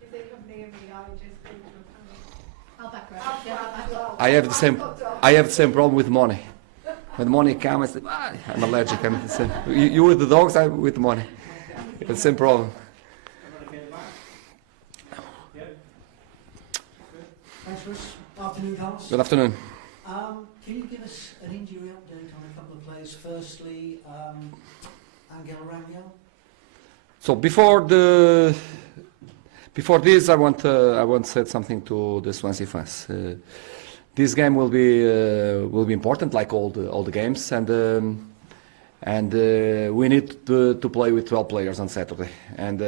If they come near me, I just think I'll back her I'll up. I have the same. I have the same problem with money. When money comes, I say, I'm allergic. I'm the same. You with the dogs, I with the money. It's the same problem. Thanks, Chris. Afternoon, Carlos. Good afternoon. Can you give us an injury update on a couple of players? Firstly, Angel Rangel. So before this, I want to say something to the Swansea fans. This game will be important, like all the games, and we need to play with 12 players on Saturday, and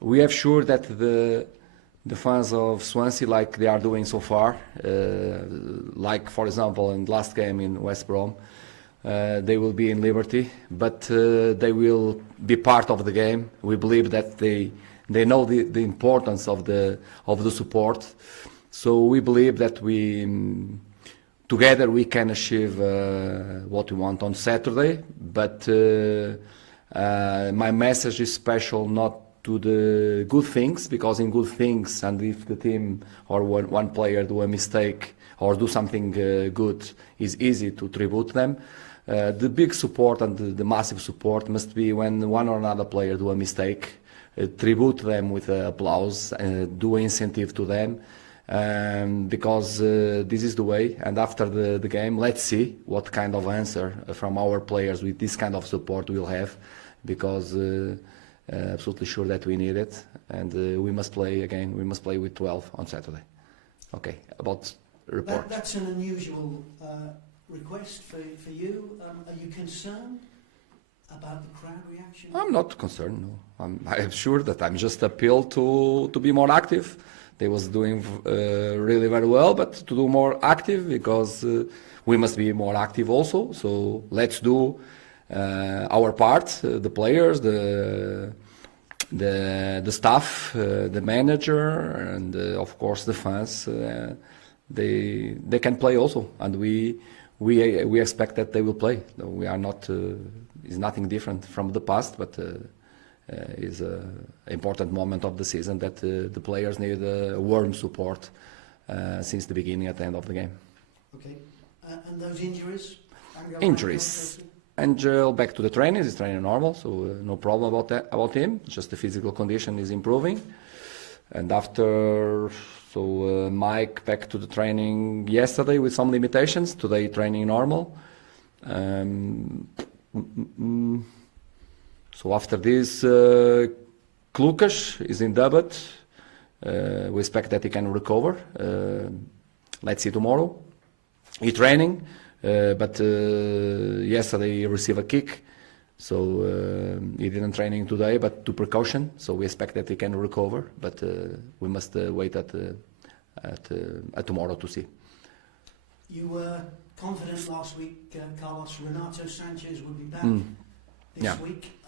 we have sure that the fans of Swansea, like they are doing so far, like for example in the last game in West Brom, they will be in liberty, but they will be part of the game. We believe that they know the importance of the support, so we believe that together we can achieve what we want on Saturday. But my message is special not to the good things, because in good things, and if the team or one player do a mistake or do something good, it's easy to tribute them. The big support and the massive support must be when one or another player do a mistake, tribute them with applause, do incentive to them, because this is the way. And after the game, let's see what kind of answer from our players with this kind of support we'll have, because absolutely sure that we need it, and we must play again. We must play with 12 on Saturday. Okay, about report. That's an unusual request for you. Are you concerned about the crowd reaction? I'm not concerned, no. I'm sure that I'm just appeal to be more active. They was doing really very well, but to do more active, because we must be more active also. So let's do our part, the players, the staff, the manager, and of course the fans. They can play also, and we expect that they will play. We are not. It's nothing different from the past, but is an important moment of the season that the players need warm support since the beginning at the end of the game. Okay, and those injuries? Injuries. Angel back to the training. He's training normal, so no problem about him. Just the physical condition is improving. And after, Mike back to the training yesterday with some limitations. Today training normal. So after this, Klukas is in debut. We expect that he can recover. Let's see tomorrow. He's training, but yesterday he received a kick, so he didn't training today, but to precaution. So we expect that he can recover, but we must wait at tomorrow to see. You were confident last week, Carlos. Renato Sanchez would be back this week.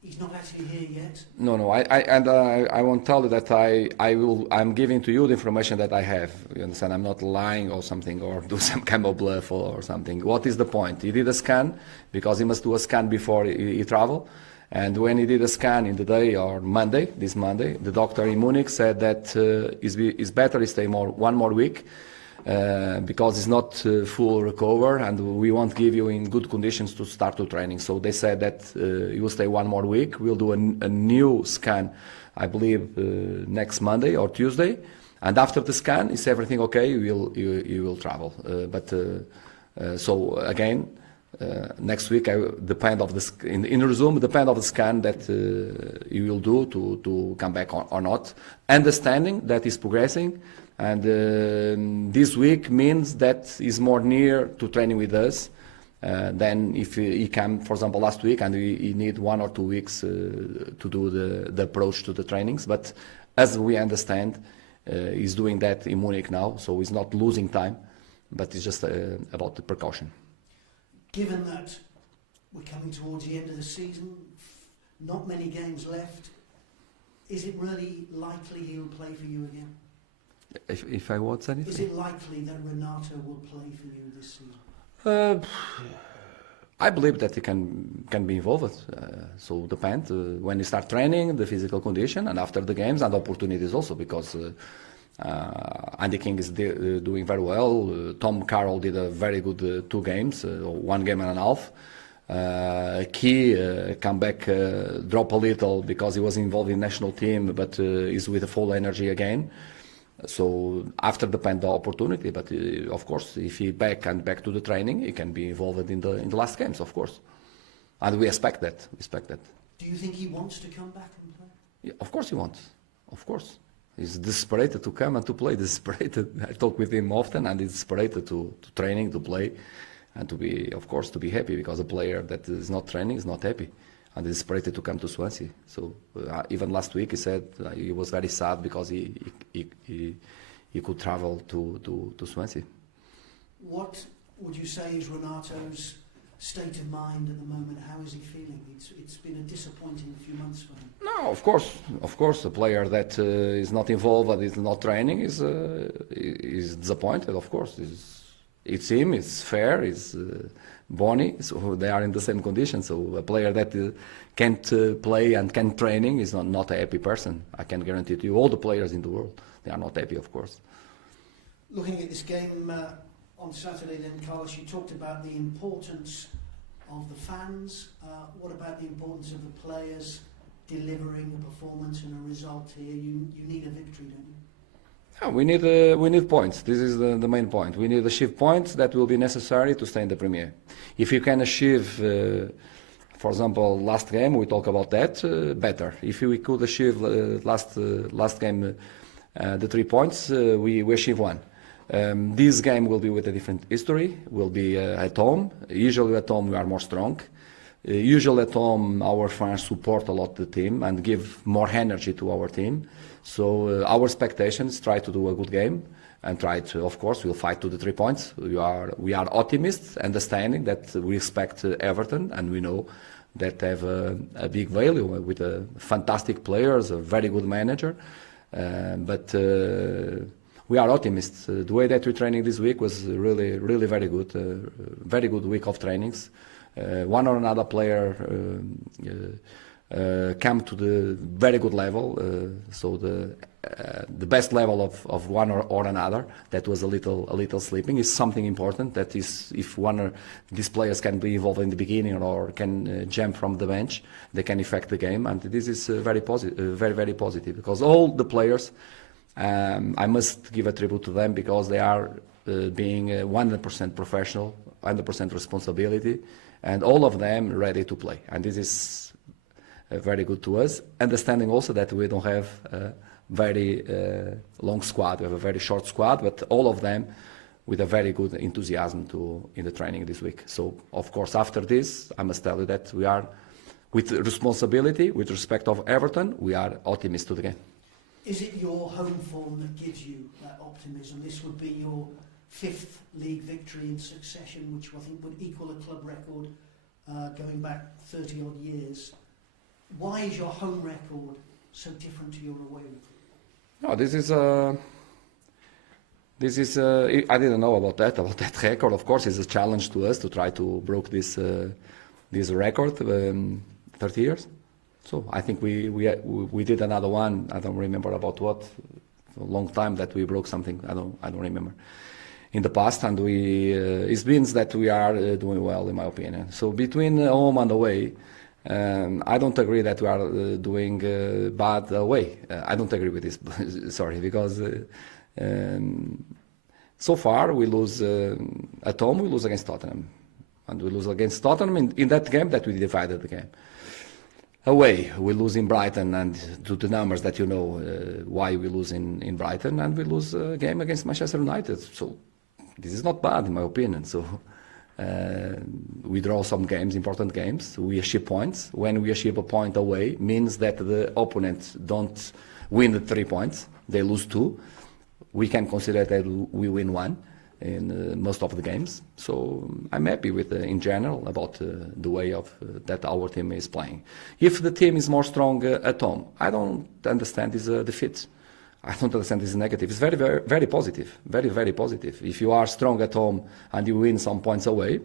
He's not actually here yet. No. I won't tell you that I'm giving to you the information that I have. You understand? I'm not lying or something, or do some kind of bluff or something. What is the point? He did a scan, because he must do a scan before he travel. And when he did a scan in the day or this Monday, the doctor in Munich said that it's better he stay one more week. Because it's not full recover, and we won't give you in good conditions to start to training. So they said that you will stay one more week. We'll do a new scan, I believe, next Monday or Tuesday. And after the scan, is everything okay? You will travel. So again, next week I depend of the in resume depend of the scan that you will do to come back or not. Understanding that is progressing. And this week means that he's more near to training with us than if he came, for example, last week, and he need 1 or 2 weeks to do the approach to the trainings. But as we understand, he's doing that in Munich now, so he's not losing time, but it's just about the precaution. Given that we're coming towards the end of the season, not many games left, is it really likely he'll play for you again? If I want anything? Is it likely that Renato will play for you this season? I believe that he can be involved. So depend when you start training, the physical condition, and after the games and opportunities also, because Andy King is doing very well. Tom Carroll did a very good 2 games, 1 game and a half. Key come back, drop a little because he was involved in national team, but is with full energy again. So after depend the opportunity, but of course, if he back to the training, he can be involved in the last games, of course, and we expect that. Do you think he wants to come back and play? Yeah, of course he wants. Of course, he's desperate to come and to play. Desperate. I talk with him often, and he's desperate to training, to play, and to be, of course, to be happy, because a player that is not training is not happy. And he's desperate to come to Swansea. So even last week he said he was very sad because he could travel to Swansea. What would you say is Renato's state of mind at the moment? How is he feeling? It's been a disappointing few months for him. No, of course, a player that is not involved and is not training is disappointed. Of course, it's him. It's fair. It's Bonnie, so they are in the same condition. So a player that can't play and can't training is not a happy person. I can guarantee to you, all the players in the world, they are not happy, of course. Looking at this game on Saturday then, Carlos, you talked about the importance of the fans. What about the importance of the players delivering a performance and a result here? You need a victory, don't you? Yeah, we need points. This is the main point. We need to achieve points that will be necessary to stay in the Premier. If you can achieve, for example, last game, we talk about that, better. If we could achieve last game the 3 points, we achieve 1. This game will be with a different history, will be at home. Usually at home we are more strong. Usually at home our fans support a lot the team and give more energy to our team. So our expectations, try to do a good game and try to, of course, we'll fight to the 3 points. We are optimists, understanding that we expect Everton, and we know that they have a big value with fantastic players, a very good manager. But we are optimists. The way that we're training this week was really very good. Very good week of trainings. One or another player come to the very good level, so the best level of one or another. That was a little sleeping. Is something important. That is, if one of these players can be involved in the beginning or can jump from the bench, they can affect the game. And this is very positive, because all the players, I must give a tribute to them, because they are being 100% professional, 100% responsibility, and all of them ready to play. And this is very good to us, understanding also that we don't have a very long squad. We have a very short squad, but all of them with a very good enthusiasm in the training this week. So, of course, after this, I must tell you that we are, with responsibility, with respect of Everton, we are optimists to the game. Is it your home form that gives you that optimism? This would be your 5th league victory in succession, which I think would equal a club record going back 30 odd years. Why is your home record so different to your away record? No, this is I didn't know about that record. Of course, it's a challenge to us to try to break this record, 30 years. So I think we did another one. I don't remember about what. A long time that we broke something. I don't remember. In the past, and it means that we are doing well, in my opinion. So between home and away, I don't agree that we are doing bad away. I don't agree with this. Sorry, because so far we lose at home. We lose against Tottenham, and we lose against Tottenham in that game that we divided the game. Away, we lose in Brighton, and to the numbers that you know why we lose in Brighton, and we lose a game against Manchester United. So this is not bad, in my opinion. So we draw some games, important games. We achieve points. When we achieve a point away, means that the opponents don't win the 3 points; they lose 2. We can consider that we win 1 in most of the games. So I'm happy with, in general, about the way of that our team is playing. If the team is more strong at home, I don't understand this defeat. I don't understand this negative. It's very positive, very positive. If you are strong at home and you win some points away,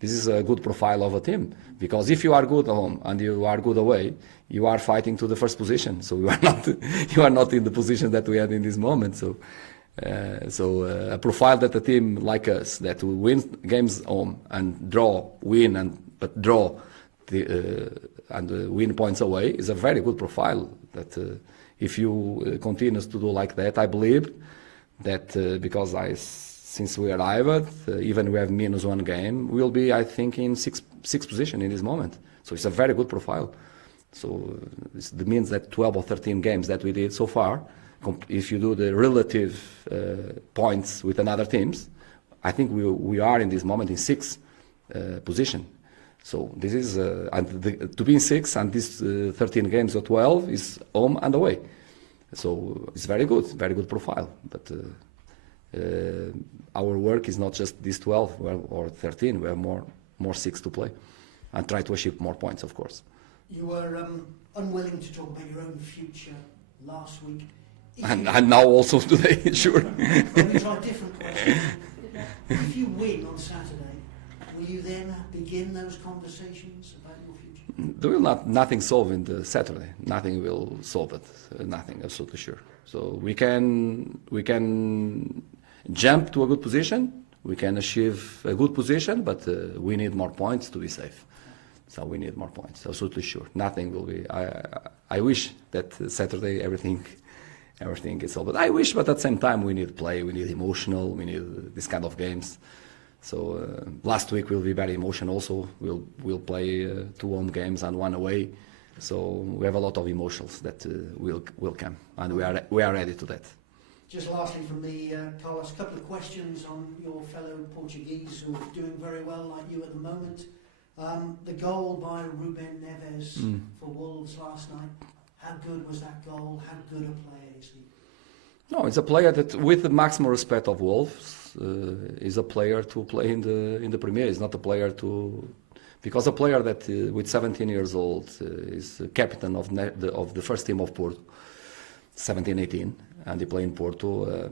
This is a good profile of a team, because if you are good at home and you are good away, you are fighting to the first position. So you are not in the position that we had in this moment. So a profile that a team like us that will win games home and but draw and win points away is a very good profile. That if you continues to do like that, I believe that because since we arrived, even we have -1 game, we'll be, I think, in sixth position in this moment. So it's a very good profile. So it means that 12 or 13 games that we did so far, if you do the relative points with another teams, I think we are in this moment in sixth position. So this is to be in sixth, and these 13 games or 12 is home and away. So it's very good profile. But our work is not just these 12 or 13. We have more six to play, and try to achieve more points, of course. You were unwilling to talk about your own future last week. And now also today, sure. Let me try a different question. If you win on Saturday, will you then begin those conversations about your future? There will nothing solve in the Saturday. Nothing will solve it. Nothing, absolutely sure. So we can jump to a good position. We can achieve a good position, but we need more points to be safe. So we need more points, absolutely sure. Nothing will be. I wish that Saturday everything is solved. But I wish, but at the same time we need play, we need emotional, we need this kind of games. So last week will be very emotional also. We'll play 2 home games and 1 away. So we have a lot of emotions that will come, and we are ready to that. Just lastly from me, Carlos, a couple of questions on your fellow Portuguese who are doing very well like you at the moment. The goal by Ruben Neves for Wolves last night, how good was that goal? How good a player is he? No, it's a player that, with the maximum respect of Wolves, is a player to play in the Premier. He's not a player because a player that with 17 years old is captain of the first team of Porto, 17-18, and he play in Porto.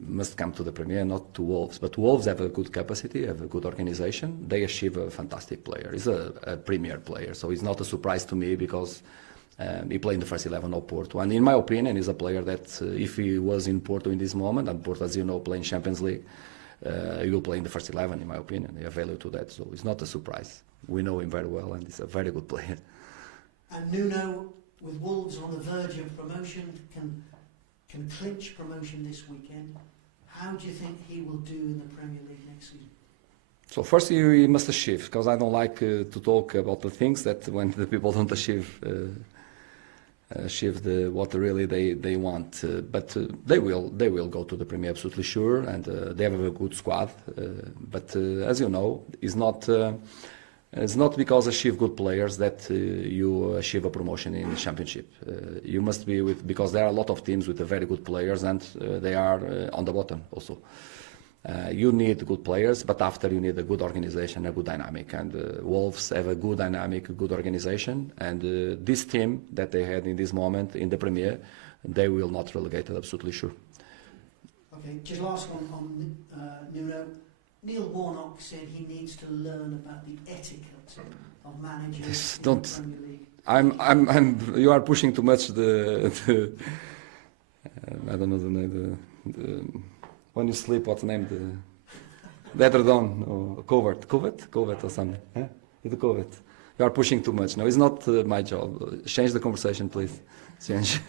Must come to the Premier, not to Wolves. But Wolves have a good capacity, have a good organization. They achieve a fantastic player. He's a Premier player, so it's not a surprise to me because he played in the first 11 of Porto. And in my opinion, he's a player that if he was in Porto in this moment, and Porto, as you know, playing Champions League, he will play in the first 11, in my opinion. They have value to that, so it's not a surprise. We know him very well, and he's a very good player. And Nuno, with Wolves on the verge of promotion, can clinch promotion this weekend. How do you think he will do in the Premier League next season? So first he must achieve, because I don't like to talk about the things that when the people don't achieve what really they want. But they will go to the Premier, absolutely sure, and they have a good squad. But as you know, it's not because achieve good players that you achieve a promotion in the Championship. You must be because there are a lot of teams with very good players, and they are on the bottom also. You need good players, but after you need a good organization, a good dynamic. And Wolves have a good dynamic, good organization. And this team that they had in this moment in the Premier, they will not relegate it, absolutely sure. Okay, just last one on Nuno. Neil Warnock said he needs to learn about the etiquette of managing the Premier League. You are pushing too much the I don't know the name. When you sleep, what's the name? The edredon or covert or something. Huh? The covert. You are pushing too much. No, it's not my job. Change the conversation, please. Change.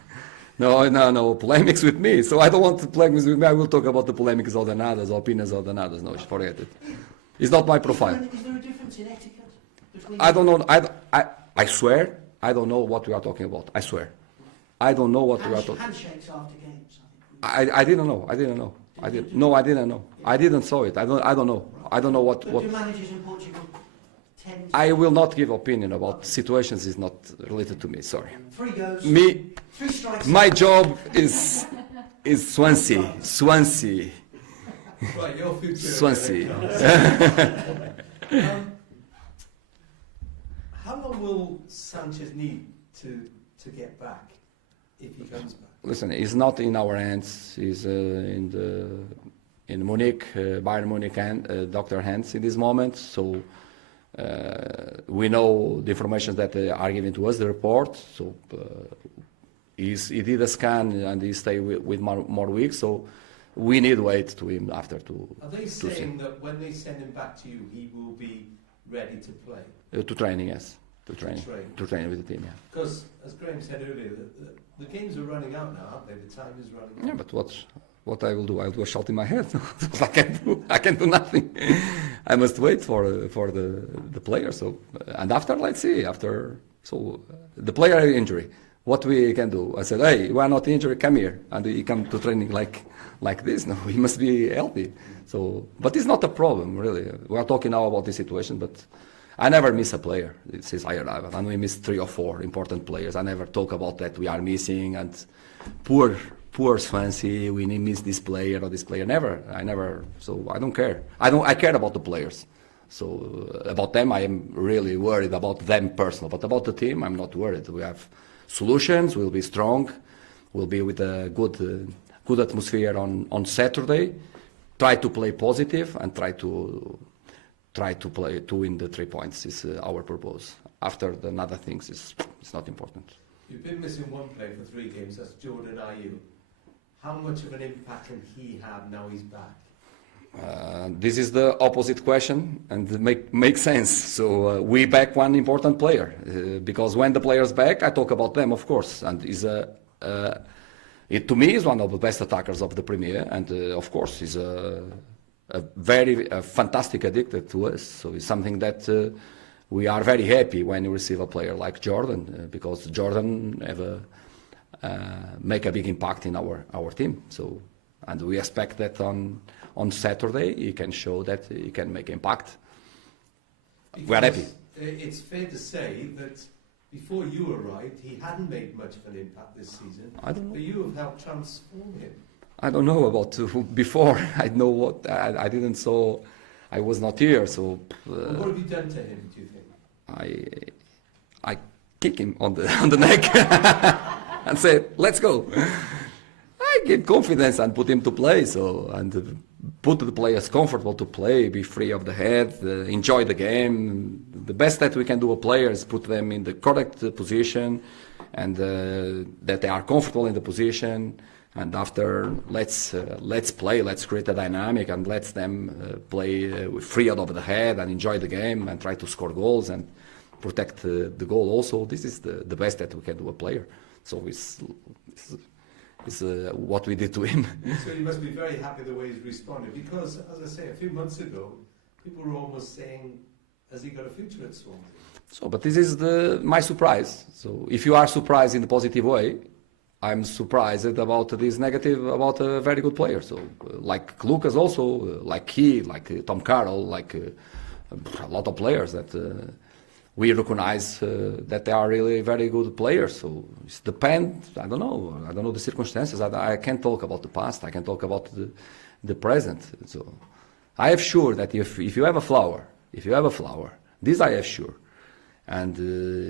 No, polemics with me. So I don't want polemics with me. I will talk about the polemics of the others, opinions of the others. No, forget it. It's not my profile. Is there a difference in etiquette between? I don't know. I swear, I don't know what we are talking about. I swear. I don't know what we are talking about. Handshakes after games. I didn't know. I didn't know. I didn't know. I didn't saw it. I don't know. I don't know what. Do managers in Portugal tend to... I will not give opinion about situations. Is not related to me. Sorry. 3 goes. Me. 3 strikes. My job is Swansea. Right, your future. Swansea. How long will Sanchez need to get back if he comes back? Listen, it's not in our hands. It's in Munich, Bayern Munich, and Dr. hands in this moment. So We know the information that are given to us, the report. So he did a scan and he stayed with more weeks. So we need to wait to him after to. Are they saying that when they send him back to you, he will be ready to play? To training, yes. To training with the team, yeah. Because, as Graham said earlier, the games are running out now, aren't they? The time is running out. Yeah, but what I will do? I will do a shot in my head. I can do nothing. I must wait for the player. So and after, let's see. The player injury, what we can do? I said, hey, you are not injured. Come here, and he come to training like this. No, he must be healthy. So, but it's not a problem really. We are talking now about this situation, but I never miss a player since I arrived, and we missed 3 or 4 important players. I never talk about that we are missing and poor Swansea, we miss this player or this player. Never, I never. So I don't care. I care about the players. So about them, I am really worried about them personally. But about the team, I'm not worried. We have solutions. We'll be strong. We'll be with a good atmosphere on Saturday. Try to play positive and try to win the 3 points is our purpose. After the other things it's not important. You've been missing one player for 3 games. That's Jordan Ayew. How much of an impact can he have now he's back? This is the opposite question, and makes sense. So we back one important player because when the player's back, I talk about them, of course, and to me is one of the best attackers of the Premier, and of course he's a fantastic addicted to us. So it's something that we are very happy when you receive a player like Jordan because Jordan make a big impact in our team. So, and we expect that on Saturday he can show that he can make impact. We are happy. It's fair to say that before you arrived, he hadn't made much of an impact this season. I don't know. But you have helped transform him. I don't know about before. I know what I didn't saw. I was not here, so. What have you done to him? Do you think? I kick him on the neck and say, "Let's go." I give confidence and put him to play. So and put the players comfortable to play, be free of the head, enjoy the game. The best that we can do a player is put them in the correct position, and that they are comfortable in the position. And after, let's play, let's create a dynamic, and let them play free out of the head and enjoy the game and try to score goals and protect the goal also. This is the best that we can do a player. So it's what we did to him. So you must be very happy the way he's responded, because, as I say, a few months ago, people were almost saying, has he got a future at Swansea? So, but this is my surprise. So if you are surprised in the positive way, I'm surprised about this negative about a very good player. So like Lucas also, like Tom Carroll, like a lot of players that we recognize that they are really very good players. So it depends. I don't know the circumstances. I can't talk about the past. I can talk about the present. So I have sure that if you have a flower, this I have sure. And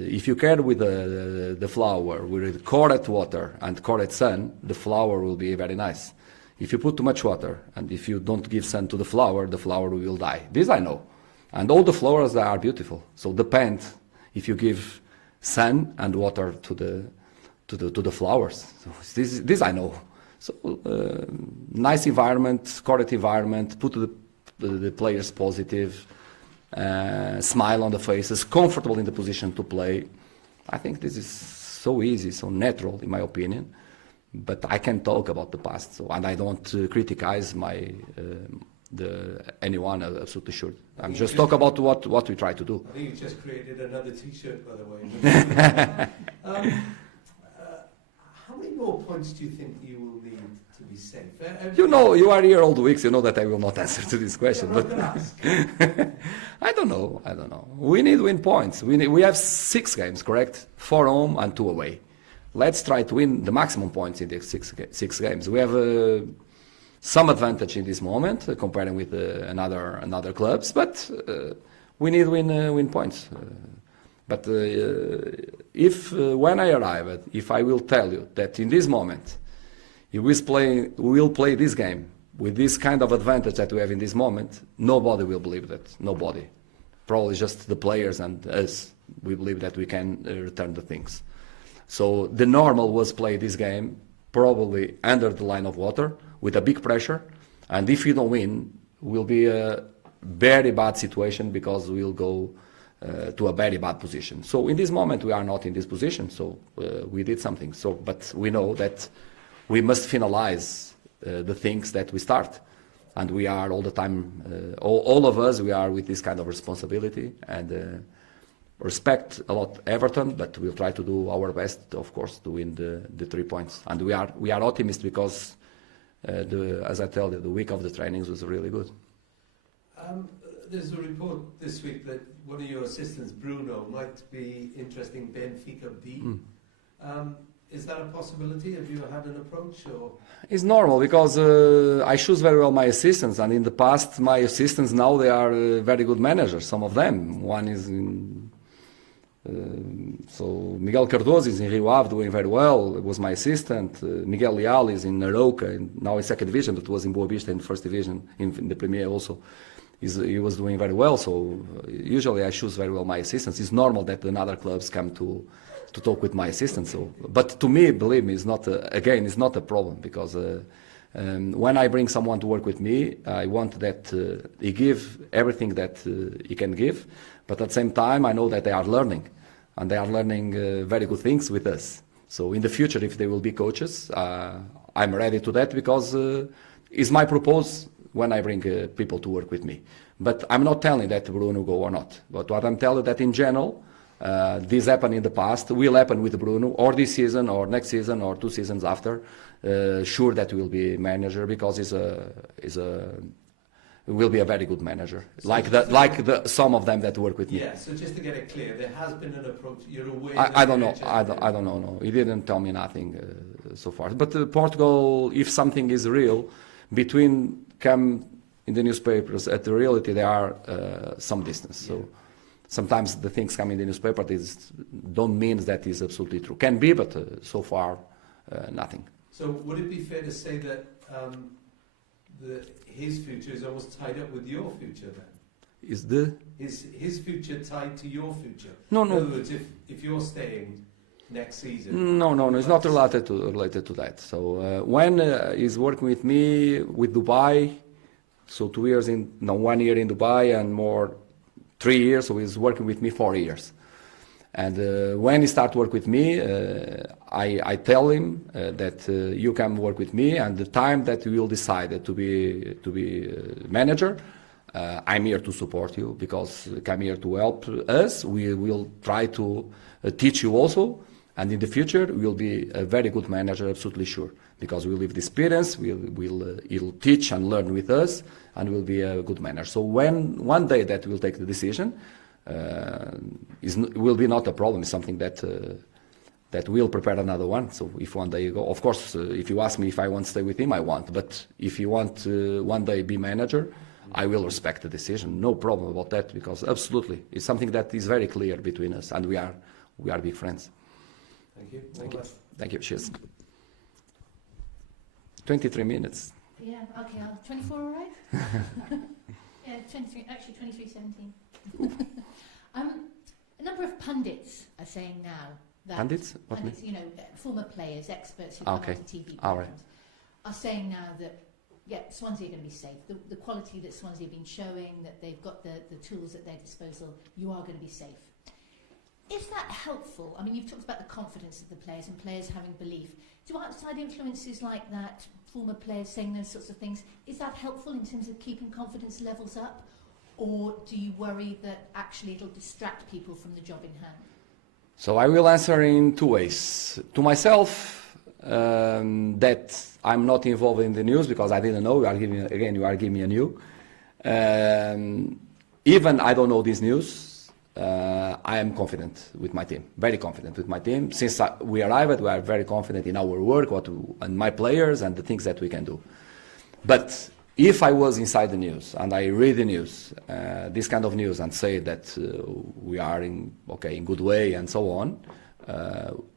if you care with the flower, with correct water and correct sun, the flower will be very nice. If you put too much water and if you don't give sun to the flower will die. This I know. And all the flowers are beautiful. So depends if you give sun and water to the flowers. So this I know. So nice environment, correct environment, put the players positive. Smile on the faces, comfortable in the position to play. I think this is so easy, so natural, in my opinion. But I can talk about the past, so, and I don't criticize anyone. Absolutely sure. I'm just talk about what we try to do. I think you just created another T-shirt, by the way. How many more points do you think you will need to be safe? You know, you are here all the weeks. You know that I will not answer to this question. But I don't know. We need win points. We have 6 games, correct? 4 home and 2 away. Let's try to win the maximum points in the 6 games. We have some advantage in this moment comparing with another clubs, but we need win points. But if when I arrive, if I will tell you that in this moment, we will play this game with this kind of advantage that we have in this moment, nobody will believe that. Nobody. probably just the players and us. We believe that we can return the things. So the normal was play this game probably under the line of water with a big pressure, and if you don't win, will be a very bad situation because we'll go to a very bad position. So in this moment we are not in this position, so we did something. So, but we know that we must finalize the things that we start, and we are all the time, all of us, we are with this kind of responsibility and respect a lot Everton, but we'll try to do our best, of course, to win the 3 points. And we are optimistic because, as I tell you, the week of the trainings was really good. There's a report this week that one of your assistants, Bruno, might be interested in Benfica B. Is that a possibility? Have you had an approach? Or? It's normal because I choose very well my assistants, and in the past my assistants now they are very good managers. Some of them. One is in so Miguel Cardoso is in Rio Ave doing very well. It was my assistant. Miguel Leal is in Arouca, now in second division, but was in Boa Vista in first division in the Premier also. He was doing very well. So usually I choose very well my assistants. It's normal that another clubs come to talk with my assistants. So, but to me, believe me, it's not it's not a problem because when I bring someone to work with me, I want that he give everything that he can give, but at the same time, I know that they are learning, and they are learning very good things with us. So in the future, if they will be coaches, I'm ready to that because it's my purpose when I bring people to work with me. But I'm not telling that Bruno go or not. But what I'm telling that in general, this happened in the past, will happen with Bruno, or this season, or next season, or 2 seasons after. Sure that will be manager because will be a very good manager, so like some of them that work with me. Yeah. So just to get it clear, there has been an approach. You're aware. I don't know. I don't know. No, he didn't tell me nothing so far. But Portugal, if something is real, between come in the newspapers at the reality, there are some distance. So. Sometimes the things come in the newspaper don't mean that is absolutely true. Can be, but so far, nothing. So would it be fair to say that his future is almost tied up with your future then? Is his future tied to your future? No. In other words, if you're staying next season. No. It's not related to that. So when he's working with me with Dubai, so 1 year in Dubai and more. 3 years, so he's working with me 4 years. And when he starts work with me, I tell him that you can work with me, and the time that you will decide to be manager, I'm here to support you because I'm here to help us. We will try to teach you also, and in the future we'll be a very good manager, absolutely sure, because we'll have the experience, he'll teach and learn with us, and will be a good manager. So when one day that we'll take the decision, will be not a problem. It's something that we'll prepare another one. So if one day you go, of course, if you ask me if I want to stay with him, I want. But if you want one day be manager, I will respect the decision. No problem about that, because absolutely, it's something that is very clear between us, and we are big friends. Thank you. Thank you. Cheers. 23 minutes. Yeah, okay, 24 all right? Yeah, 23, actually 23:17. A number of pundits are saying now that... Pundits? What pundits, you know, former players, experts who come onto TV programs, are saying now that, yeah, Swansea are going to be safe. The quality that Swansea have been showing, that they've got the tools at their disposal, you are going to be safe. Is that helpful? I mean, you've talked about the confidence of the players and players having belief. Do outside influences like that, former players saying those sorts of things, is that helpful in terms of keeping confidence levels up? Or do you worry that actually it'll distract people from the job in hand? So I will answer in 2 ways. To myself, that I'm not involved in the news because I didn't know. You are giving me a new. Even I don't know this news. I am confident with my team, very confident with my team. Since we arrived, we are very confident in our work, and my players, and the things that we can do. But if I was inside the news and I read the news, this kind of news, and say that we are in good way and so on,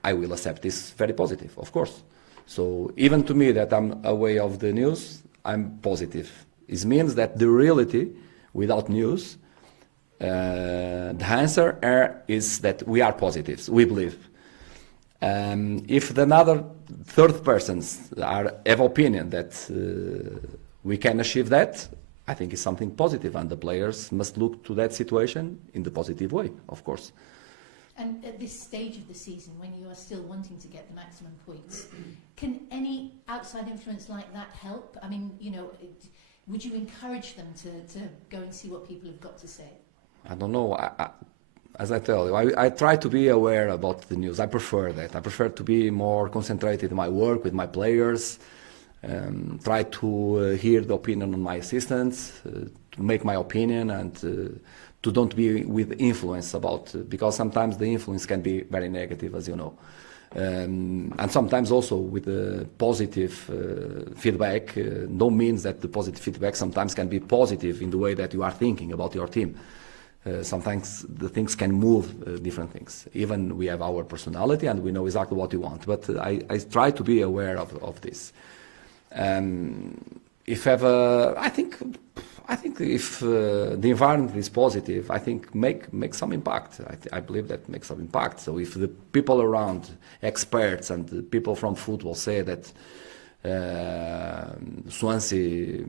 I will accept this very positive, of course. So even to me that I'm away of the news, I'm positive. It means that the reality, without news, The answer is that we are positives, we believe. If the other third persons have opinion that we can achieve that, I think it's something positive, and the players must look to that situation in the positive way, of course. And at this stage of the season, when you are still wanting to get the maximum points, can any outside influence like that help? I mean, you know, would you encourage them to go and see what people have got to say? I don't know. As I tell you, I try to be aware about the news. I prefer that. I prefer to be more concentrated in my work with my players, try to hear the opinion of my assistants, to make my opinion, and to don't be with influence about, because sometimes the influence can be very negative, as you know. And sometimes also with positive feedback, no means that the positive feedback sometimes can be positive in the way that you are thinking about your team. Sometimes the things can move different things. Even we have our personality and we know exactly what we want. But I try to be aware of this. If ever, I think if the environment is positive, I think make some impact. I believe that makes some impact. So if the people around, experts and the people from football say that Swansea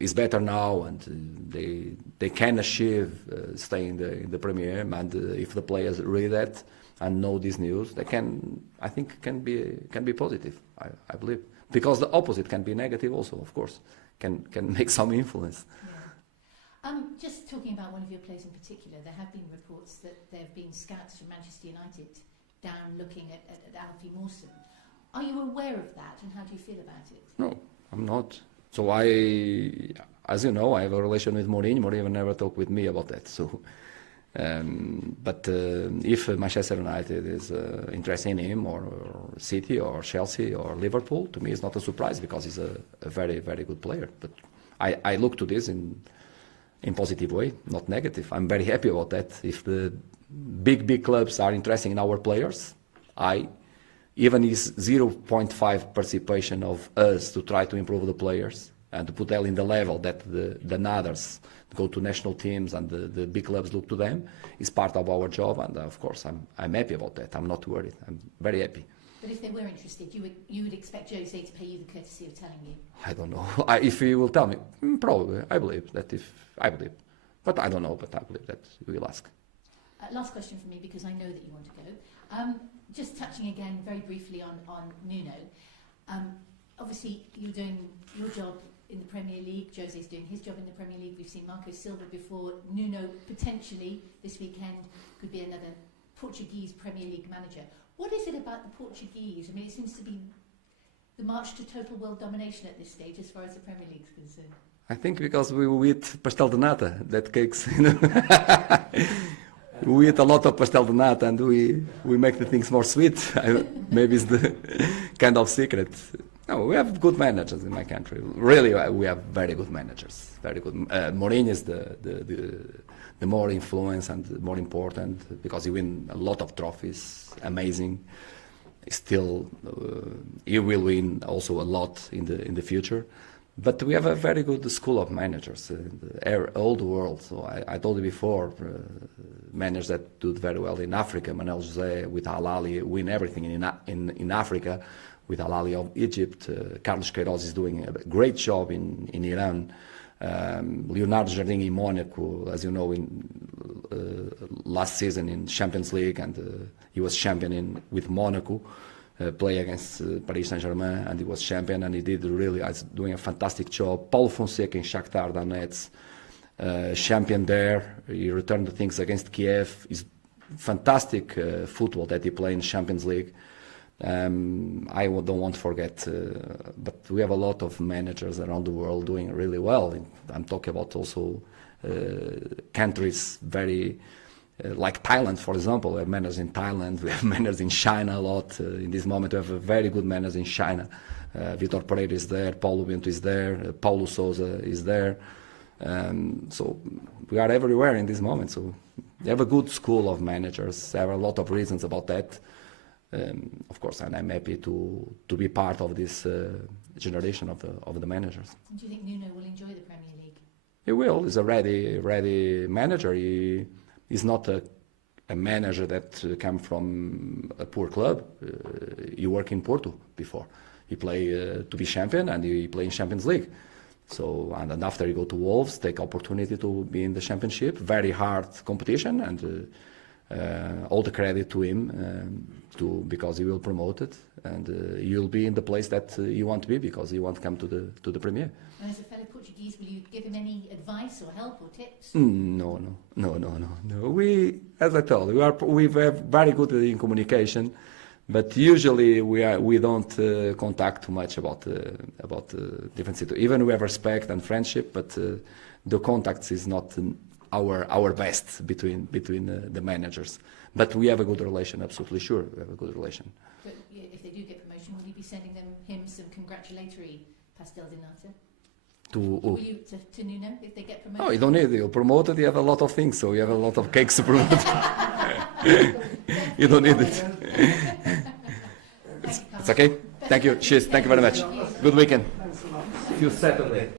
is better now and they can achieve staying in the Premier, and if the players read that and know this news, they can, I think, can be positive. I believe, because the opposite can be negative also, of course, can make some influence. Yeah. Just talking about one of your players in particular, there have been reports that there have been scouts from Manchester United down looking at Alfie Mawson. Are you aware of that, and how do you feel about it? No, I'm not. So as you know, I have a relation with Mourinho. Mourinho never talked with me about that. So, but if Manchester United is interested in him, or City, or Chelsea, or Liverpool, to me it's not a surprise, because he's a very, very good player. But I look to this in positive way, not negative. I'm very happy about that. If the big clubs are interested in our players, even his 0.5 participation of us to try to improve the players and to put them in the level that the others go to national teams and the big clubs look to them, is part of our job, and of course I'm happy about that. I'm not worried. I'm very happy. But if they were interested, you would expect Jose to pay you the courtesy of telling you? I don't know. If he will tell me, probably. I believe. But I don't know, but I believe that he will ask. Last question for me, because I know that you want to go. Just touching again very briefly on Nuno. Obviously, you're doing your job in the Premier League. Jose's doing his job in the Premier League. We've seen Marco Silva before. Nuno, potentially, this weekend, could be another Portuguese Premier League manager. What is it about the Portuguese? I mean, it seems to be the march to total world domination at this stage, as far as the Premier League is concerned. I think because we eat pastel de nata, that cakes, you know. We eat a lot of pastel de nata, and we make the things more sweet. Maybe it's the kind of secret. No, we have good managers in my country. Really, we have very good managers. Very good. Mourinho is the more influence and more important, because he win a lot of trophies. Amazing. Still, he will win also a lot in the future. But we have a very good school of managers, all the world. So I told you before, managers that do very well in Africa. Manuel José with Al Ahly win everything in Africa, with Al Ahly of Egypt. Carlos Queiroz is doing a great job in Iran. Leonardo Jardim in Monaco, as you know, in last season in Champions League, and he was champion with Monaco. Play against Paris Saint-Germain, and he was champion, and he did really doing a fantastic job. Paulo Fonseca in Shakhtar Donetsk, champion there. He returned the things against Kiev. It's fantastic football that he played in Champions League. I don't want to forget, but we have a lot of managers around the world doing really well. I'm talking about also countries very like Thailand, for example. We have managers in Thailand, we have managers in China a lot. In this moment, we have a very good manager in China. Vitor Pereira is there, Paulo Bento is there, Paulo Sousa is there. So we are everywhere in this moment. So we have a good school of managers. There are a lot of reasons about that. Of course, and I'm happy to be part of this generation of the managers. And do you think Nuno will enjoy the Premier League? He will. He's a ready manager. He's not a manager that came from a poor club. He worked in Porto before. He played to be champion, and he played in Champions League. So, and then after he go to Wolves, take opportunity to be in the Championship. Very hard competition, and all the credit to him because he will promote it, and he will be in the place that you want to be because he want to come to the Premier. And as a fellow Portuguese, will you give him any advice or help or tips? No. We, as I told you, we are very good in communication, but usually we don't contact too much about different situations. Even we have respect and friendship, but the contacts is not our best between the managers. But we have a good relation, absolutely sure. We have a good relation. But if they do get promotion, will you be sending him some congratulatory pastel de nata? To Nuno if they get promoted? No, you don't need it. You're promoted, you have a lot of things, so you have a lot of cakes to promote. You don't need it. It's okay? Thank you. Cheers. Thank you very much. Good weekend. Thanks a lot. See you Saturday.